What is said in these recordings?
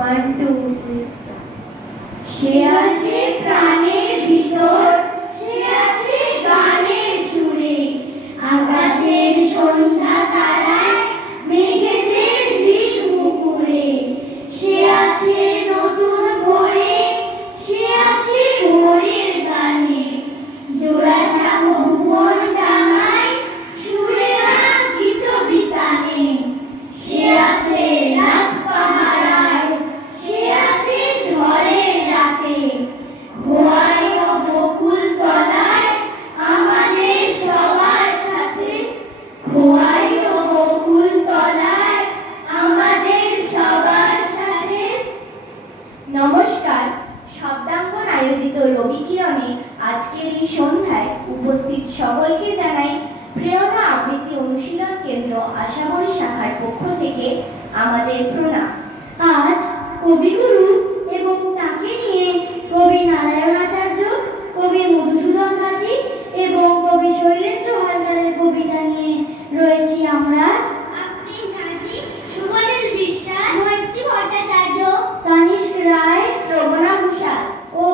1 2 3 সে আছে প্রাণের ভিতর, সে আছে গানের সুরে, আকাশের সন্ধ্যা তারায় মেঘেদের হৃদ মুখরে। সে আছে নতুন ভোরে, সে আছে ভোরের গানে, জোড়া সাগো ভুবন ডাঙায় সুরেরা গীত বিতানে। সে আছে রাত পাহারায়, সে আছে ঝড়ের রাতে, খোয়াই ও বকুল তলায় আমাদের সবার সাথে, খোয়াই ও বকুল তলায় আমাদের সবার সাথে। নমস্কার, শব্দাঙ্কন আয়োজিত রবি কিরণে আজকের এই সন্ধ্যায় উপস্থিত সকলকে জানাই প্রেরণা আবৃত্তি অনুশীলন কেন্দ্র আশাবরী শাখার পক্ষ থেকে আমাদের প্রণাম। আজ কবিগুরু এবং তাকে নিয়ে কবি নারায়ণ আচার্য, কবি মধুসূদন কাজী এবং কবি শৈলেন্দ্র হালদারের কবিতা নিয়ে রয়েছি আমরা। আফরিন কাজী, সুবনীল বিশ্বাস, মৈত্রী ভট্টাচার্য, তানিষ্ক রায়, শ্রবণা ঘোষাল ও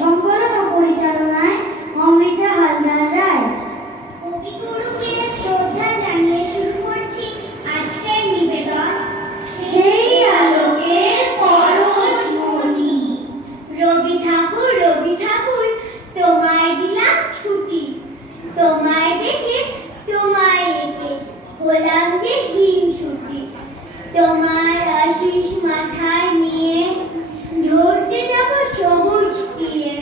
সংকলন ও পরিচালনায় অমৃতা হালদার রায়। কবিগুরুকে শ্রদ্ধা জানিয়ে শুরু করছি আজকের নিবেদন। সেই আলোকের পরশমণি। রবি ঠাকুর, রবি ঠাকুর, তোমায় দিলাম ছুটি, তোমায় দেখে তোমায় এঁকে হলাম যে হিমছুটি। তোমার আশিস মাথায় নিয়ে ধরতে যাব সবুজ দিয়ে,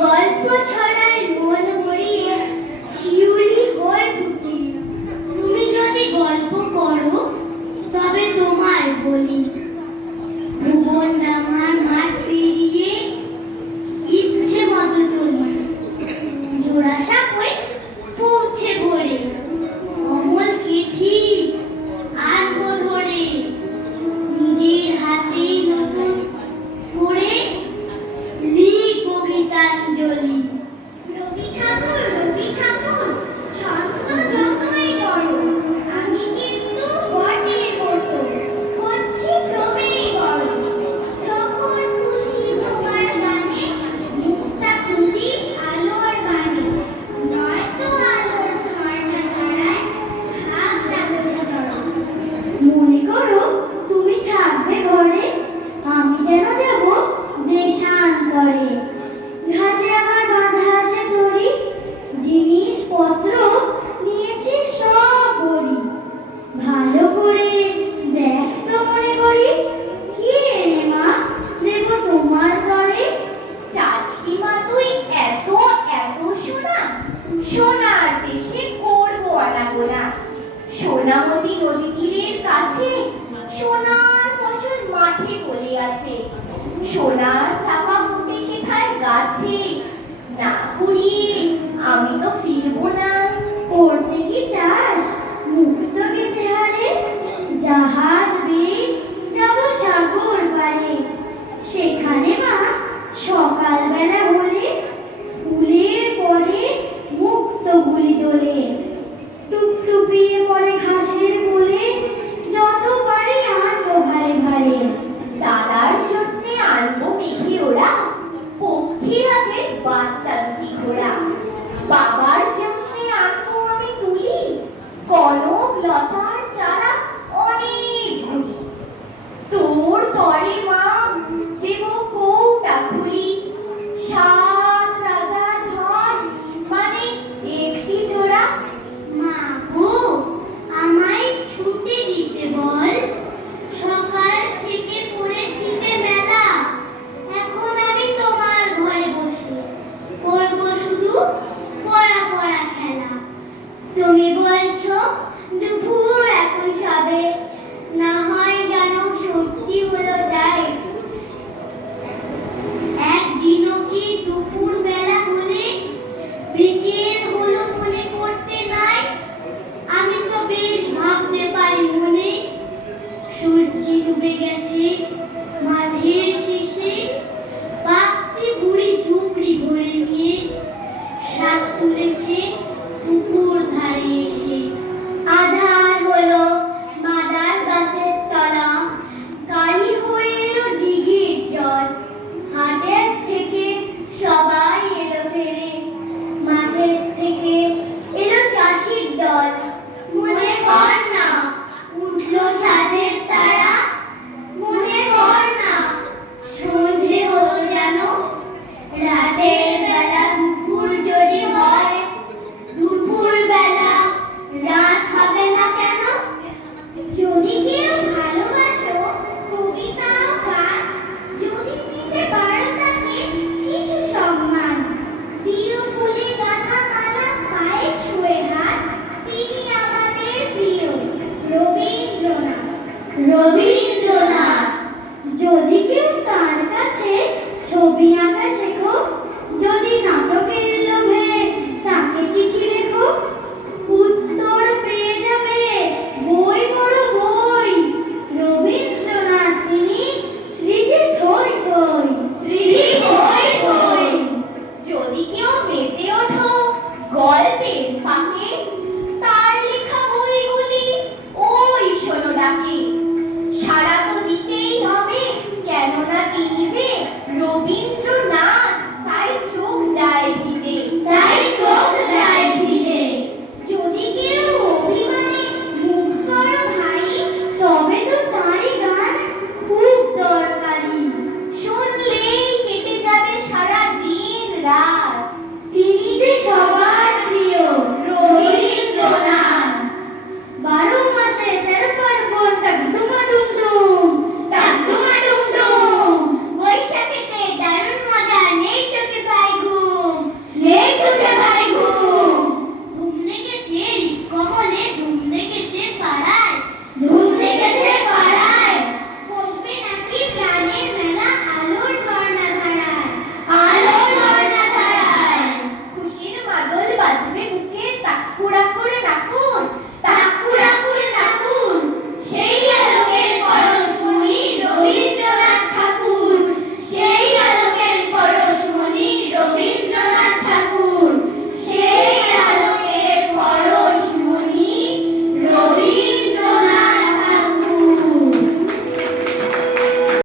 গল্প ছড়ায় মন ভরিয়ে শিউলি হয়ে ফুটি। তুমি যদি গল্প করো তবে তোমায় বলি, ভুবন ডাঙার মাঠ পেরিয়ে ইচ্ছে মতো চলি, জোড়াসা কই পৌঁছে ভরে, অমল কেঠি আনবো ধরে, নিজের হাতে নতুন করে লিখ কবিতাঞ্জলি। রবি ঠাকুর, রবি ঠাকুর, ছন্দ যতই বড়, আমি কিন্তু বটের মতো হচ্ছি ক্রমেই বড়। যখন খুশি তোমার গানে মুক্তা খুঁজি আলোর বাণী, নয়তো আলোর ঝর্ণা ধারায় হাত রাখতে জড়ো। মনে করো তুমি থাকবে ঘরে, আমি যেন যাব দেশান্তরে। ঘাটে আমার বাঁধা আছে দড়ি, জিনিসপত্র নিয়েছি সব বড়ি। ভালো করে দেখ তো মনে করি, কি এনে মা দেব তোমার ঘরে। চাস কি মা তুই এত এত সোনা? সোনার দেশে করবো আনাগোনা। সোনামতি নদী তীরের কাছে সোনার ফসল মাঠে ফলে আছে, সোনার চাপা ফুটে শেখায় গাছে। না কুড়িয়ে আমি তো ফিরবো না। পড়তে কি চাস মুক্ত গেতে হারে, জাহাজ